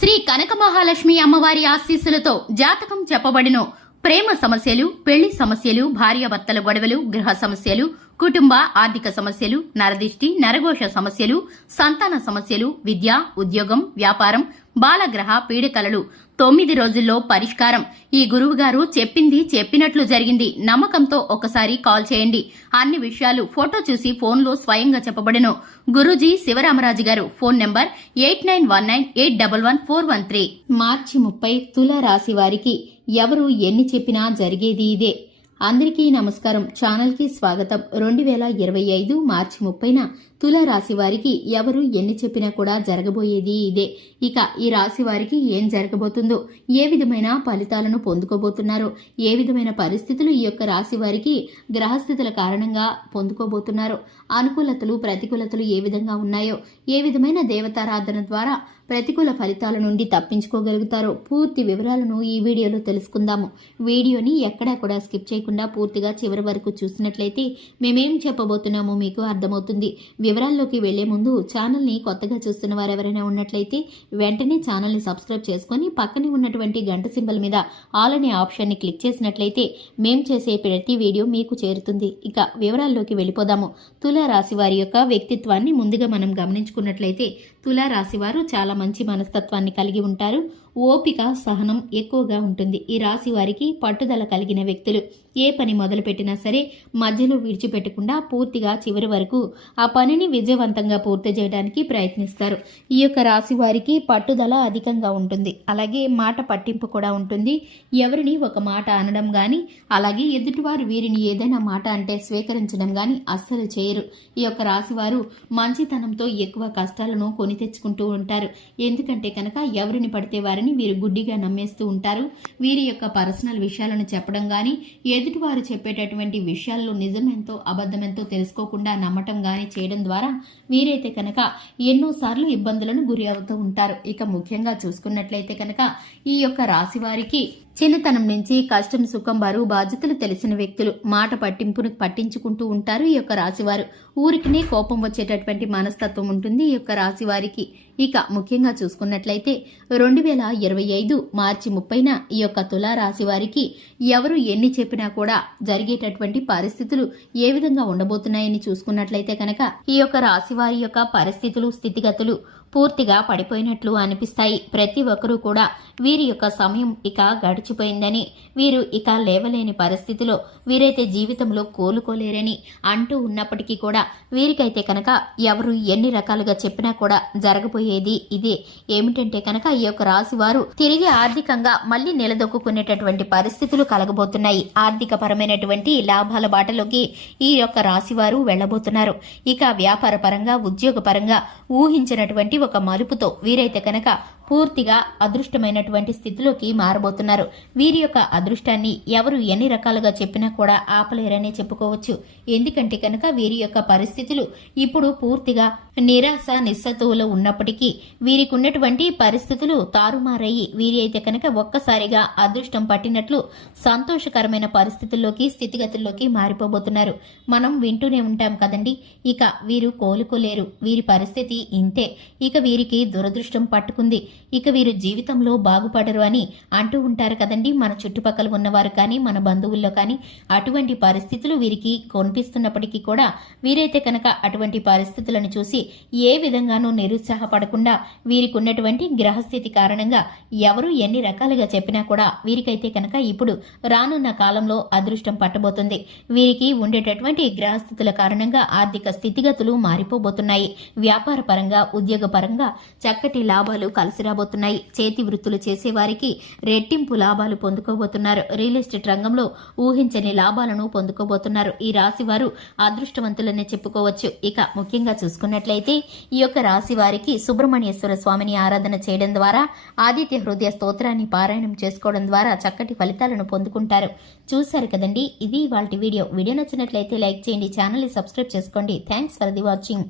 శ్రీ కనక మహాలక్ష్మి అమ్మవారి ఆశీస్సులతో జాతకం చెప్పబడిన ప్రేమ సమస్యలు, పెళ్లి సమస్యలు, భార్యాభర్తల గొడవలు, గృహ సమస్యలు, కుటుంబ ఆర్థిక సమస్యలు, నరదిష్టి, నరఘోష సమస్యలు, సంతాన సమస్యలు, విద్య, ఉద్యోగం, వ్యాపారం, బాలగ్రహ పీడికలలు 9 రోజుల్లో పరిష్కారం. ఈ గురువుగారు చెప్పింది చెప్పినట్లు జరిగింది. నమ్మకంతో ఒకసారి కాల్ చేయండి. అన్ని విషయాలు ఫోటో చూసి ఫోన్లో స్వయంగా చెప్పబడెను. గురూజీ శివరామరాజు గారు. Phone number 8919811413. మార్చి 30 తుల రాశి వారికి ఎవరు ఎన్ని చెప్పినా జరిగేది ఇదే. అందరికీ నమస్కారం. ఛానల్ కి స్వాగతం. 2025 మార్చి 30న తుల రాశి వారికి ఎవరు ఎన్ని చెప్పినా కూడా జరగబోయేది ఇదే. ఇక ఈ రాశి వారికి ఏం జరగబోతుందో, ఏ విధమైన ఫలితాలను పొందుకోబోతున్నారో, ఏ విధమైన పరిస్థితులు ఈ యొక్క రాశి వారికి గ్రహస్థితుల కారణంగా పొందుకోబోతున్నారో, అనుకూలతలు ప్రతికూలతలు ఏ విధంగా ఉన్నాయో, ఏ విధమైన దేవతారాధన ద్వారా ప్రతికూల ఫలితాల నుండి తప్పించుకోగలుగుతారో పూర్తి వివరాలను ఈ వీడియోలో తెలుసుకుందాము. వీడియోని ఎక్కడా కూడా స్కిప్ చేయకుండా పూర్తిగా చివరి వరకు చూసినట్లయితే మేమేం చెప్పబోతున్నామో మీకు అర్థమవుతుంది. వివరాల్లోకి వెళ్లే ముందు ఛానల్ని కొత్తగా చూస్తున్న వారు ఎవరైనా ఉన్నట్లయితే వెంటనే ఛానల్ని సబ్స్క్రైబ్ చేసుకుని పక్కనే ఉన్నటువంటి గంట సింబల్ మీద ఆల్ అనే ఆప్షన్ని క్లిక్ చేసినట్లయితే మేం చేసే ప్రతి వీడియో మీకు చేరుతుంది. ఇక వివరాల్లోకి వెళ్ళిపోదాము. తులా రాశి వారి యొక్క వ్యక్తిత్వాన్ని ముందుగా మనం గమనించుకున్నట్లయితే తులా రాశి వారు చాలా మంచి మనస్తత్వాన్ని కలిగి ఉంటారు. ఓపిక, సహనం ఎక్కువగా ఉంటుంది. ఈ రాశి వారికి పట్టుదల కలిగిన వ్యక్తులు. ఏ పని మొదలుపెట్టినా సరే మధ్యలో విడిచిపెట్టకుండా పూర్తిగా చివరి వరకు ఆ పనిని విజయవంతంగా పూర్తి చేయడానికి ప్రయత్నిస్తారు. ఈ యొక్క రాశి వారికి పట్టుదల అధికంగా ఉంటుంది. అలాగే మాట పట్టింపు కూడా ఉంటుంది. ఎవరిని ఒక మాట అనడం గాని, అలాగే ఎదుటివారు వీరిని ఏదైనా మాట అంటే స్వీకరించడం గాని అస్సలు చేయరు. ఈ యొక్క రాశి వారు మంచితనంతో ఎక్కువ కష్టాలను కొని తెచ్చుకుంటూ ఉంటారు. ఎందుకంటే కనుక ఎవరిని పడితే వారిని వీరు గుడ్డిగా నమ్మేస్తూ ఉంటారు. వీరి యొక్క పర్సనల్ విషయాలను చెప్పడం గాని, ఎదుటివారు చెప్పేటటువంటి విషయాల్లో నిజమెంతో అబద్ధమెంతో తెలుసుకోకుండా నమ్మటం గాని చేయడం ద్వారా వీరైతే కనుక ఎన్నోసార్లు ఇబ్బందులను గురి అవుతూ ఉంటారు. ఇక ముఖ్యంగా చూసుకున్నట్లయితే కనుక ఈ యొక్క రాశి వారికి చిన్నతనం నుంచి కష్టం, సుఖం, బరువు, బాధ్యతలు తెలిసిన వ్యక్తులు. మాట పట్టింపును పట్టించుకుంటూ ఉంటారు ఈ యొక్క రాశివారు. ఊరికినే కోపం వచ్చేటటువంటి మనస్తత్వం ఉంటుంది ఈ యొక్క రాశి వారికి. ఇక ముఖ్యంగా చూసుకున్నట్లయితే 2025 మార్చి 30న ఈ యొక్క తులా రాశి వారికి ఎవరు ఎన్ని చెప్పినా కూడా జరిగేటటువంటి పరిస్థితులు ఏ విధంగా ఉండబోతున్నాయని చూసుకున్నట్లయితే కనుక ఈ యొక్క రాశి వారి యొక్క పరిస్థితులు, స్థితిగతులు పూర్తిగా పడిపోయినట్లు అనిపిస్తాయి. ప్రతి ఒక్కరూ కూడా వీరి యొక్క సమయం ఇక గడిచిపోయిందని, వీరు ఇక లేవలేని పరిస్థితిలో వీరైతే జీవితంలో కోలుకోలేరని అంటూ ఉన్నప్పటికీ కూడా వీరికైతే కనుక ఎవరు ఎన్ని రకాలుగా చెప్పినా కూడా జరగబోయేది ఇదే. ఏమిటంటే కనుక ఈ యొక్క రాశి వారు తిరిగి ఆర్థికంగా మళ్లీ నిలదొక్కునేటటువంటి పరిస్థితులు కలగబోతున్నాయి. ఆర్థిక పరమైనటువంటి లాభాల బాటలోకి ఈ యొక్క రాశి వారు వెళ్లబోతున్నారు. ఇక వ్యాపార పరంగా, ఉద్యోగ పరంగా ఊహించినటువంటి ఒక మలుపుతో వీరైతే కనుక పూర్తిగా అదృష్టమైనటువంటి స్థితిలోకి మారబోతున్నారు. వీరి యొక్క అదృష్టాన్ని ఎవరు ఎన్ని రకాలుగా చెప్పినా కూడా ఆపలేరనే చెప్పుకోవచ్చు. ఎందుకంటే కనుక వీరి యొక్క పరిస్థితులు ఇప్పుడు పూర్తిగా నిరాశ, నిస్సత్తువలో ఉన్నప్పటికీ వీరికి ఉన్నటువంటి పరిస్థితులు తారుమారయ్యి వీరి అయితే కనుక ఒక్కసారిగా అదృష్టం పట్టినట్లు సంతోషకరమైన పరిస్థితుల్లోకి, స్థితిగతుల్లోకి మారిపోబోతున్నారు. మనం వింటూనే ఉంటాం కదండి, ఇక వీరు కోలుకోలేరు, వీరి పరిస్థితి ఇంతే, ఇక వీరికి దురదృష్టం పట్టుకుంది, ఇక వీరు జీవితంలో బాగుపడరు అని అంటూ ఉంటారు కదండి మన చుట్టుపక్కల ఉన్నవారు కానీ, మన బంధువుల్లో కానీ. అటువంటి పరిస్థితులు వీరికి కనిపిస్తున్నప్పటికీ కూడా వీరైతే కనుక అటువంటి పరిస్థితులను చూసి ఏ విధంగానూ నిరుత్సాహపడకుండా వీరికి ఉన్నటువంటి గ్రహస్థితి కారణంగా ఎవరు ఎన్ని రకాలుగా చెప్పినా కూడా వీరికైతే కనుక ఇప్పుడు రానున్న కాలంలో అదృష్టం పట్టబోతుంది. వీరికి ఉండేటటువంటి గ్రహస్థితుల కారణంగా ఆర్థిక స్థితిగతులు మారిపోబోతున్నాయి. వ్యాపార పరంగా, ఉద్యోగ పరంగా చక్కటి లాభాలు కలిసి రాబోతున్నాయి. చేతి వృత్తులు చేసే వారికి రెట్టింపు లాభాలు పొందుకోబోతున్నారు. రియల్ ఎస్టేట్ రంగంలో ఊహించని లాభాలను పొందుకోబోతున్నారు. ఈ రాశి వారు అదృష్టవంతులనే చెప్పుకోవచ్చు. ఇక ముఖ్యంగా చూసుకున్నట్లయితే ఈ యొక్క రాశి వారికి సుబ్రహ్మణ్యేశ్వర స్వామిని ఆరాధన చేయడం ద్వారా, ఆదిత్య హృదయ స్తోత్రాన్ని పారాయణం చేసుకోవడం ద్వారా చక్కటి ఫలితాలను పొందుకుంటారు. చూశారు కదండి, ఇది ఇవాల్టి వీడియో. వీడియో నచ్చినట్లయితే లైక్ చేయండి, ఛానల్ ని సబ్స్క్రైబ్ చేసుకోండి. Thanks for the watching.